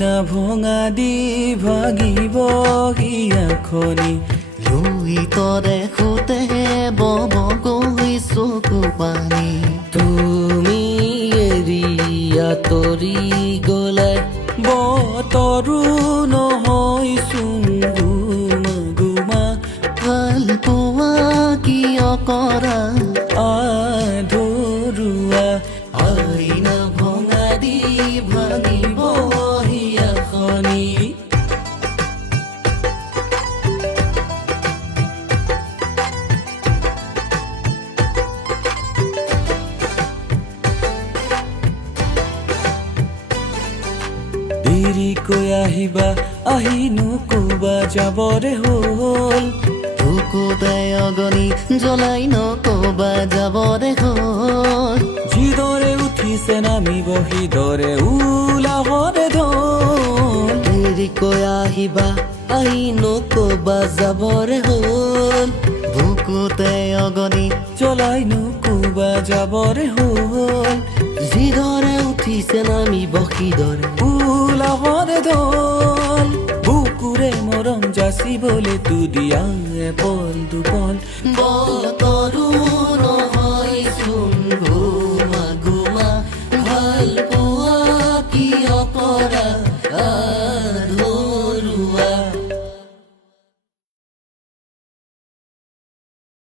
আইনা ভঙা দি ভাগিব হিয়াখনি লুই তৰে খুতে বব গৈ চকু পানী তুমি এৰি আঁতৰি গলে বতৰো নহয়চোন গুমা গুমা ভাল পোৱা কিয় কৰা আধৰুৱা আইনা ভঙা দি ভাগিব হিয়াখনি দেৰিকৈ আহিবা আহিনো ক'বা যাবৰে হ'ল বুকুতে অগনি জ্বলাই নকবা যাবৰে হ'ল যিদৰে উঠিছে নামিব সিদৰে ওলাবৰে ঢল দেৰিকৈ আহিবা আহি নকবা যাবৰে হ'ল বুকুতে অগনি জ্বলাইনো ক'বা যাবৰে হ'ল যিদৰে উঠিছে নামিব সিদৰে ওলাবৰে ঢল বুকুৰে মৰম যাচিবলে তু দিয়া এপল দুপল বতৰো